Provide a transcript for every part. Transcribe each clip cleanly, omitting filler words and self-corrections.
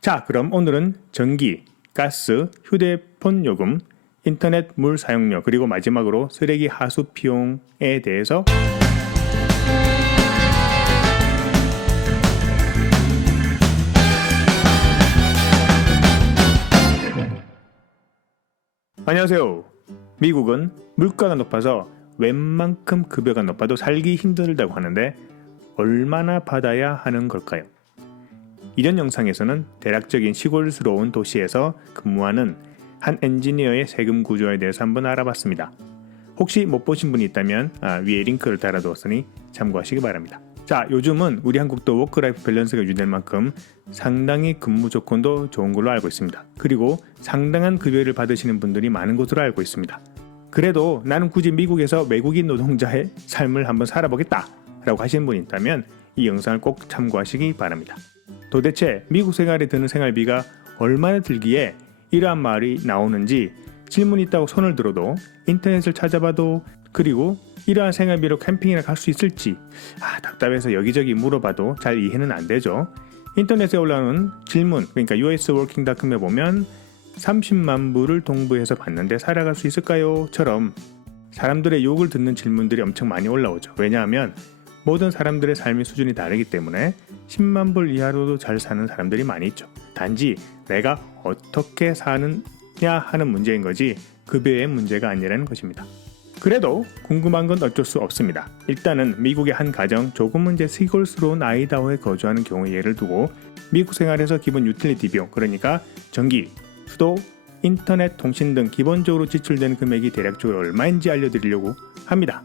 자, 그럼 오늘은 전기, 가스, 휴대폰 요금, 인터넷 물 사용료, 그리고 마지막으로 쓰레기 하수 비용에 대해서 안녕하세요. 미국은 물가가 높아서 웬만큼 급여가 높아도 살기 힘들다고 하는데 얼마나 받아야 하는 걸까요? 이전 영상에서는 대략적인 시골스러운 도시에서 근무하는 한 엔지니어의 세금 구조에 대해서 한번 알아봤습니다. 혹시 못 보신 분이 있다면 위에 링크를 달아두었으니 참고하시기 바랍니다. 자, 요즘은 우리 한국도 워크라이프 밸런스가 유지될 만큼 상당히 근무 조건도 좋은 걸로 알고 있습니다. 그리고 상당한 급여를 받으시는 분들이 많은 것으로 알고 있습니다. 그래도 나는 굳이 미국에서 외국인 노동자의 삶을 한번 살아보겠다 라고 하시는 분이 있다면 이 영상을 꼭 참고하시기 바랍니다. 도대체 미국 생활에 드는 생활비가 얼마나 들기에 이러한 말이 나오는지 질문이 있다고 손을 들어도 인터넷을 찾아봐도 그리고 이러한 생활비로 캠핑이나 갈 수 있을지 답답해서 여기저기 물어봐도 잘 이해는 안 되죠. 인터넷에 올라오는 질문, 그러니까 usworking.com에 보면 30만 불을 동부에서 받는데 살아갈 수 있을까요? 처럼 사람들의 욕을 듣는 질문들이 엄청 많이 올라오죠. 왜냐하면 모든 사람들의 삶의 수준이 다르기 때문에 10만 불 이하로도 잘 사는 사람들이 많이 있죠. 단지 내가 어떻게 사느냐 하는 문제인 거지 급여의 문제가 아니라는 것입니다. 그래도 궁금한 건 어쩔 수 없습니다. 일단은 미국의 한 가정, 조금은 시골스러운 아이다호에 거주하는 경우에 예를 두고 미국 생활에서 기본 유틸리티 비용, 그러니까 전기, 수도, 인터넷, 통신 등 기본적으로 지출되는 금액이 대략적으로 얼마인지 알려드리려고 합니다.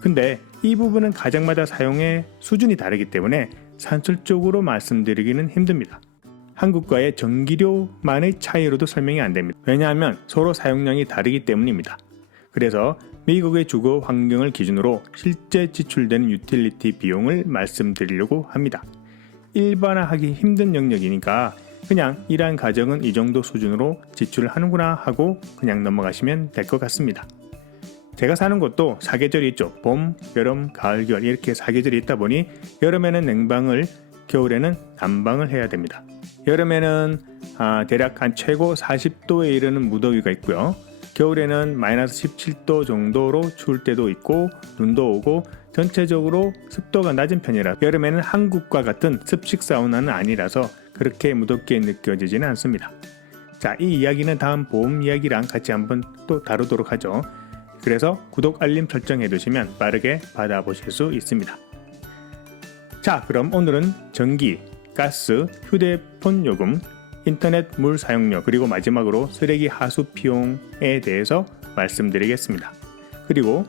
근데 이 부분은 가정마다 사용의 수준이 다르기 때문에 산술적으로 말씀드리기는 힘듭니다. 한국과의 전기료만의 차이로도 설명이 안 됩니다. 왜냐하면 서로 사용량이 다르기 때문입니다. 그래서 미국의 주거 환경을 기준으로 실제 지출되는 유틸리티 비용을 말씀드리려고 합니다. 일반화하기 힘든 영역이니까 그냥 이러한 가정은 이 정도 수준으로 지출을 하는구나 하고 그냥 넘어가시면 될 것 같습니다. 제가 사는 곳도 사계절이 있죠. 봄, 여름, 가을, 겨울 이렇게 사계절이 있다 보니 여름에는 냉방을, 겨울에는 난방을 해야 됩니다. 여름에는 대략 한 최고 40도에 이르는 무더위가 있고요. 겨울에는 마이너스 17도 정도로 추울 때도 있고 눈도 오고 전체적으로 습도가 낮은 편이라 여름에는 한국과 같은 습식 사우나는 아니라서 그렇게 무덥게 느껴지지는 않습니다. 자, 이 이야기는 다음 보험 이야기랑 같이 한번 또 다루도록 하죠. 그래서 구독, 알림 설정해 두시면 빠르게 받아보실 수 있습니다. 자, 그럼 오늘은 전기, 가스, 휴대폰 요금, 인터넷 물 사용료, 그리고 마지막으로 쓰레기 하수 비용에 대해서 말씀드리겠습니다. 그리고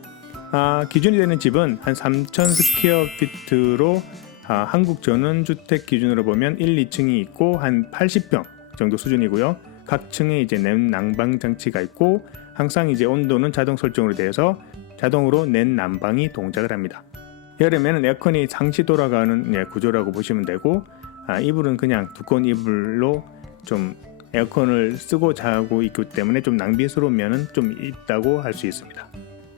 기준이 되는 집은 한 3,000 스퀘어 피트로 한국 전원주택 기준으로 보면 1, 2층이 있고 한 80평 정도 수준이고요. 각 층에 이제 냉난방 장치가 있고 항상 이제 온도는 자동 설정으로 되어서 자동으로 냉난방이 동작을 합니다. 여름에는 에어컨이 상시 돌아가는 구조라고 보시면 되고 이불은 그냥 두꺼운 이불로 좀 에어컨을 쓰고 자고 있기 때문에 좀 낭비스러운 면은 좀 있다고 할 수 있습니다.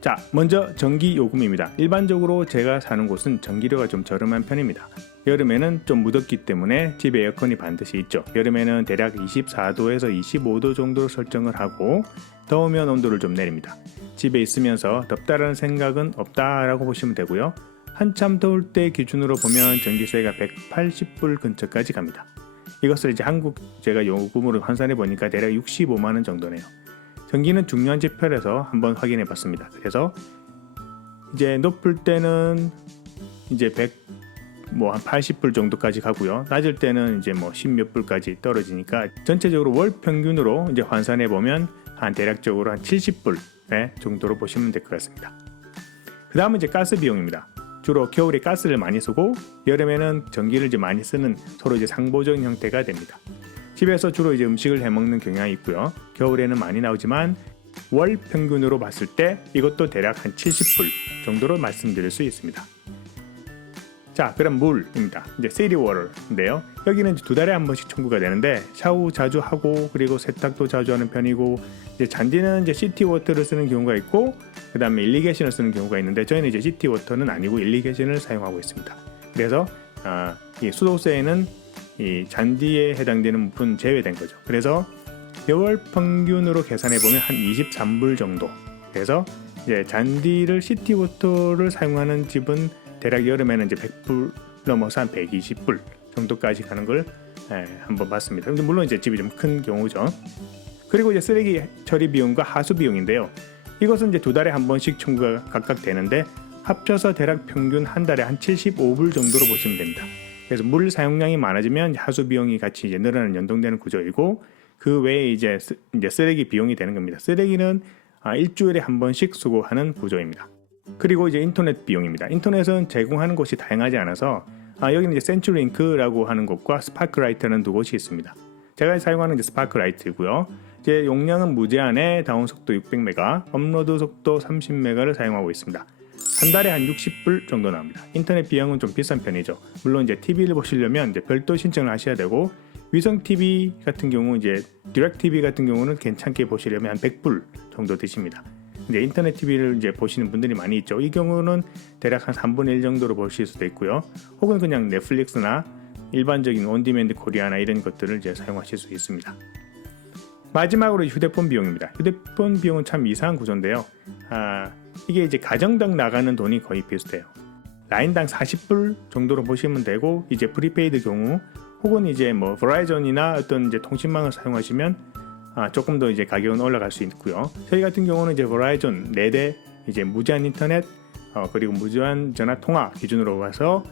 자, 먼저 전기 요금입니다. 일반적으로 제가 사는 곳은 전기료가 좀 저렴한 편입니다. 여름에는 좀 무덥기 때문에 집에 에어컨이 반드시 있죠. 여름에는 대략 24도에서 25도 정도로 설정을 하고 더우면 온도를 좀 내립니다. 집에 있으면서 덥다라는 생각은 없다라고 보시면 되고요. 한참 더울 때 기준으로 보면 전기세가 180불 근처까지 갑니다. 이것을 이제 한국 제가 요금으로 환산해 보니까 대략 65만 원 정도네요. 전기는 중요한 지표라서 한번 확인해 봤습니다. 그래서 이제 높을 때는 이제 한 80불 정도까지 가고요. 낮을 때는 이제 10몇 불까지 떨어지니까 전체적으로 월 평균으로 이제 환산해 보면 한 대략적으로 한 70불 정도로 보시면 될 것 같습니다. 그 다음은 이제 가스 비용입니다. 주로 겨울에 가스를 많이 쓰고 여름에는 전기를 이제 많이 쓰는 서로 이제 상보적인 형태가 됩니다. 집에서 주로 이제 음식을 해 먹는 경향이 있고요. 겨울에는 많이 나오지만 월 평균으로 봤을 때 이것도 대략 한 70불 정도로 말씀드릴 수 있습니다. 자, 그럼 물입니다. 이제 city water인데요. 여기는 이제 2달에 한 번씩 청구가 되는데 샤워 자주 하고 그리고 세탁도 자주 하는 편이고 이제 잔디는 이제 시티 워터를 쓰는 경우가 있고 그 다음에 일리게이션을 쓰는 경우가 있는데 저희는 이제 시티 워터는 아니고 일리게이션을 사용하고 있습니다. 그래서 이 수도세에는 이 잔디에 해당되는 부분 제외된 거죠. 그래서 월 평균으로 계산해 보면 한 23불 정도. 그래서 이제 잔디를 시티워터를 사용하는 집은 대략 여름에는 이제 100불 넘어서 한 120불 정도까지 가는 걸 한번 봤습니다. 근데 물론 이제 집이 좀 큰 경우죠. 그리고 이제 쓰레기 처리 비용과 하수 비용인데요. 이것은 이제 2달에 한 번씩 청구가 각각 되는데 합쳐서 대략 평균 한 달에 한 75불 정도로 보시면 됩니다. 그래서 물 사용량이 많아지면 하수 비용이 같이 이제 늘어나는 연동되는 구조이고, 그 외에 이제 쓰레기 비용이 되는 겁니다. 쓰레기는 일주일에 한 번씩 수거하는 구조입니다. 그리고 이제 인터넷 비용입니다. 인터넷은 제공하는 곳이 다양하지 않아서 여기는 이제 센츄리링크라고 하는 곳과 스파크라이트라는 두 곳이 있습니다. 제가 사용하는 게 스파크라이트고요. 제 용량은 무제한에 다운 속도 600메가, 업로드 속도 30메가를 사용하고 있습니다. 한 달에 한 60불 정도 나옵니다. 인터넷 비용은 좀 비싼 편이죠. 물론 이제 TV를 보시려면 이제 별도 신청을 하셔야 되고, 위성 TV 같은 경우 이제 디렉 TV 같은 경우는 괜찮게 보시려면 한 100불 정도 드십니다. 이제 인터넷 TV를 이제 보시는 분들이 많이 있죠. 이 경우는 대략 한 3분의 1 정도로 보실 수도 있고요. 혹은 그냥 넷플릭스나 일반적인 온디맨드 코리아나 이런 것들을 이제 사용하실 수 있습니다. 마지막으로 휴대폰 비용입니다. 휴대폰 비용은 참 이상한 구조인데요. 이게 이제 가정당 나가는 돈이 거의 비슷해요. 라인당 40불 정도로 보시면 되고, 이제 프리페이드 경우 혹은 이제 뭐 버라이전이나 어떤 이제 통신망을 사용하시면 조금 더 이제 가격은 올라갈 수 있고요. 저희 같은 경우는 이제 버라이전 4대 이제 무제한 인터넷 그리고 무제한 전화 통화 기준으로 봐서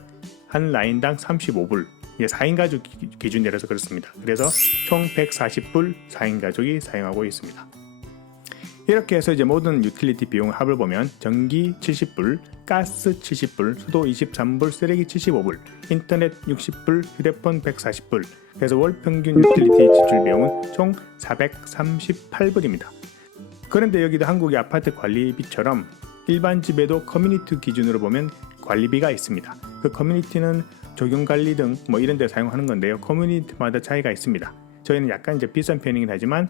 한 라인당 35불, 4인 가족 기준 내려서 그렇습니다. 그래서 총 140불 4인 가족이 사용하고 있습니다. 이렇게 해서 이제 모든 유틸리티 비용 합을 보면 전기 70불, 가스 70불, 수도 23불, 쓰레기 75불, 인터넷 60불, 휴대폰 140불. 그래서 월 평균 유틸리티 지출 비용은 총 438불입니다. 그런데 여기도 한국의 아파트 관리비처럼 일반 집에도 커뮤니티 기준으로 보면 관리비가 있습니다. 그 커뮤니티는 조경관리 등 뭐 이런 데 사용하는 건데요. 커뮤니티마다 차이가 있습니다. 저희는 약간 이제 비싼 편이긴 하지만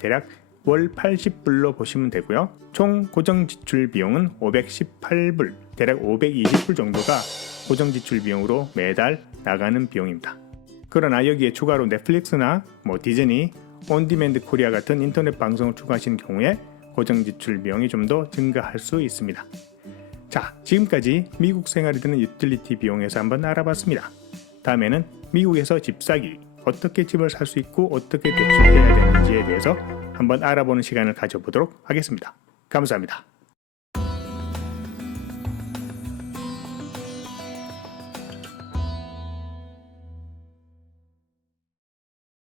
대략 월 80불로 보시면 되고요. 총 고정 지출 비용은 518불, 대략 520불 정도가 고정 지출 비용으로 매달 나가는 비용입니다. 그러나 여기에 추가로 넷플릭스나 뭐 디즈니, 온디맨드 코리아 같은 인터넷 방송을 추가하시는 경우에 고정 지출 비용이 좀 더 증가할 수 있습니다. 자, 지금까지 미국 생활에 드는 유틸리티 비용에서 한번 알아봤습니다. 다음에는 미국에서 집 사기, 어떻게 집을 살 수 있고 어떻게 대출해야 되는지에 대해서 한번 알아보는 시간을 가져보도록 하겠습니다. 감사합니다.